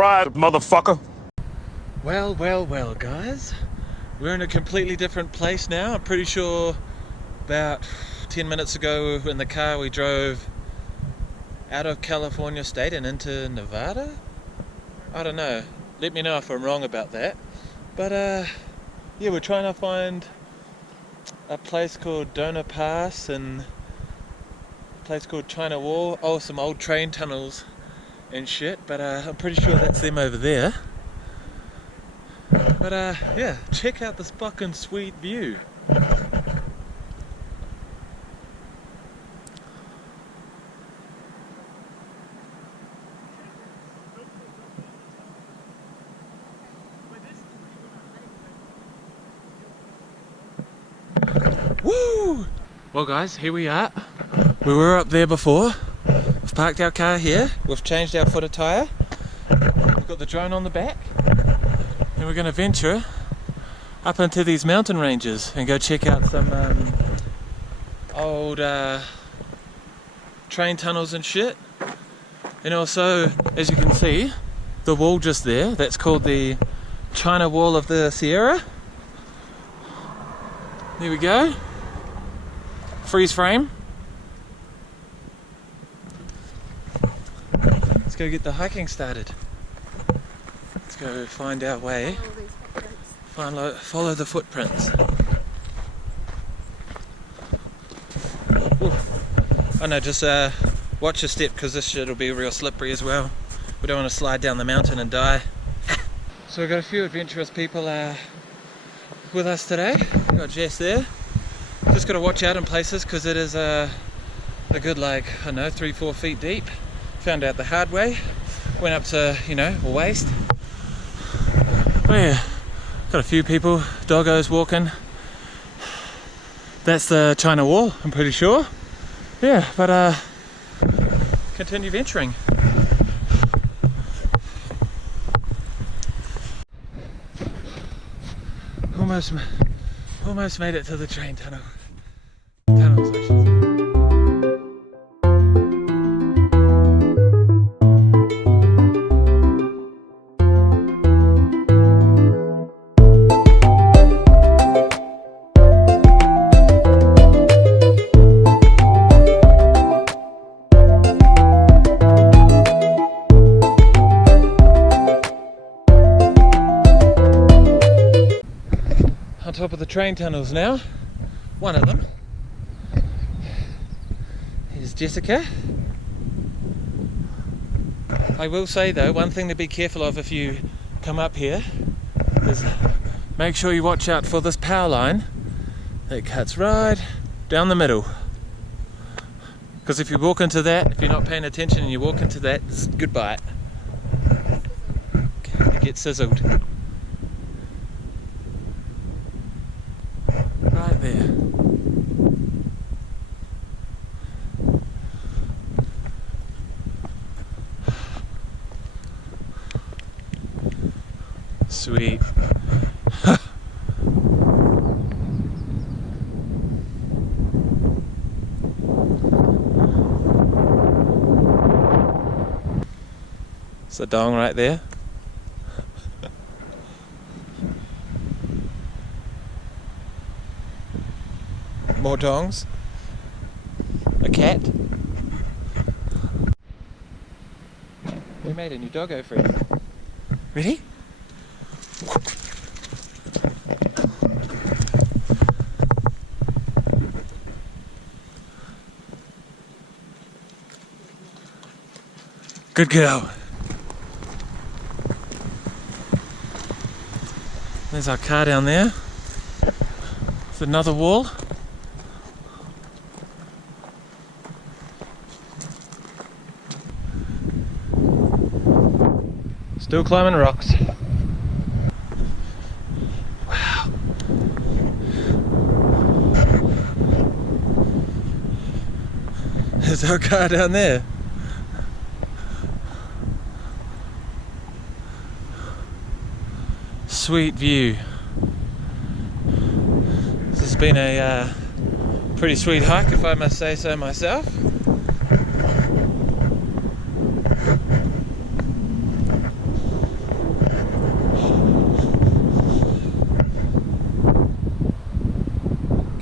ride, motherfucker. Well, guys. We're in a completely different place now. I'm pretty sure about 10 minutes ago in the car we drove out of California State and into Nevada? I don't know. Let me know if I'm wrong about that. But yeah, we're trying to find a place called Donner Pass and a place called China Wall. Oh, some old train tunnels and shit, but I'm pretty sure that's them over there. But yeah, check out this fucking sweet view. Woo! Well guys, here we are. We were up there before. We've parked our car here. We've changed our footer tyre. We've got the drone on the back. And we're going to venture up into these mountain ranges and go check out some old train tunnels and shit. And also, as you can see, the wall just there, that's called the China Wall of the Sierra. There we go. Freeze frame. Let's go get the hiking started. Let's go find our way. Follow the footprints. Ooh. Oh no, just watch your step because this shit will be real slippery as well. We don't want to slide down the mountain and die. So we've got a few adventurous people with us today. We've got Jess there. Just got to watch out in places because it is a good, like, I don't know, 3-4 feet deep. Found out the hard way. Went up to, you know, a waist. Oh yeah, got a few people, doggos walking. That's the China Wall, I'm pretty sure. Yeah, but continue venturing. Almost made it to the train tunnels, I should say. On top of the train tunnels now, one of them. Here's Jessica. I will say though, one thing to be careful of if you come up here is make sure you watch out for this power line that cuts right down the middle. Because if you walk into that, if you're not paying attention and you walk into that, it's goodbye. You get sizzled. Right there. Sweet. It's a dong right there. More dongs. A cat. We made a new doggo friend. Ready? Good girl. There's our car down there. There's another wall. Still climbing rocks. Wow. There's our car down there. Sweet view. This has been a pretty sweet hike, if I must say so myself.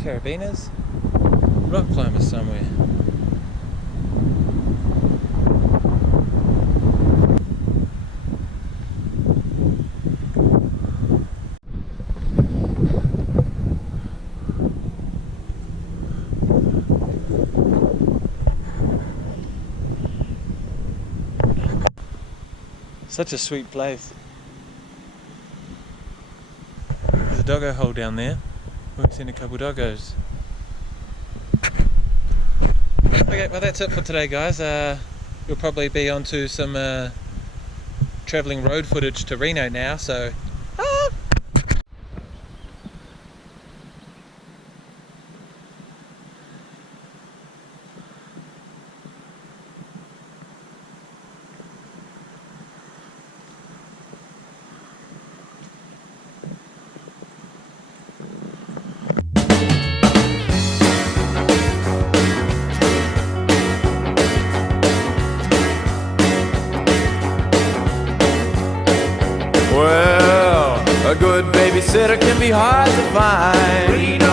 carabiners, rock climbers somewhere. Such a sweet place. There's a doggo hole down there. We've seen a couple doggos. Okay, well that's it for today, guys. We'll probably be on to some travelling road footage to Reno now, so well, a good babysitter can be hard to find, Reno,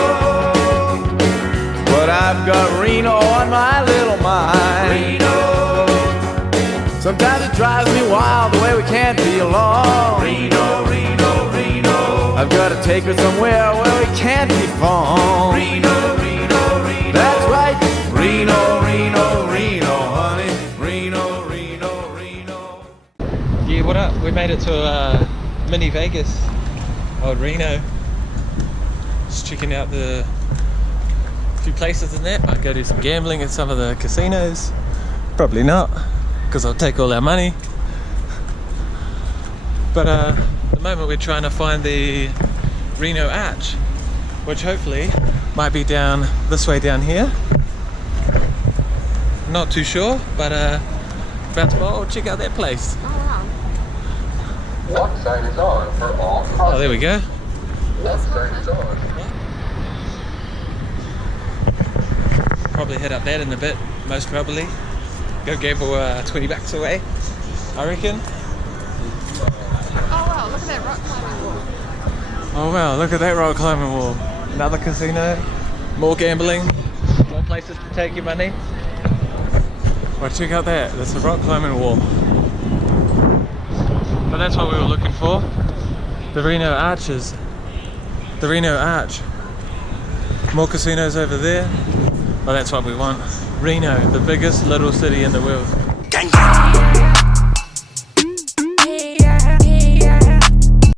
but I've got Reno on my little mind, Reno. Sometimes it drives me wild the way we can't be alone, Reno, Reno, Reno. I've got to take her somewhere where we can't be found, Reno, Reno, Reno. That's right, Reno, Reno, Reno, honey, Reno, Reno, Reno. yeah, what up? We made it to mini Vegas, old Reno. Just checking out the few places in there. Might go do some gambling at some of the casinos. Probably not, because I'll take all our money. But at the moment we're trying to find the Reno Arch, which hopefully might be down this way down here. Not too sure, but about to go check out that place. One side is on for all cars. Oh, there we go. One side is on. Probably head up that in a bit, most probably. Go gamble 20 bucks away, I reckon. Oh wow, look at that rock climbing wall. Oh wow, look at that rock climbing wall. Another casino, more gambling, more places to take your money. Well, check out that, that's a rock climbing wall. But that's what we were looking for. The Reno Arches. The Reno Arch. More casinos over there. Well, that's what we want. Reno, the biggest little city in the world. Gang, gang.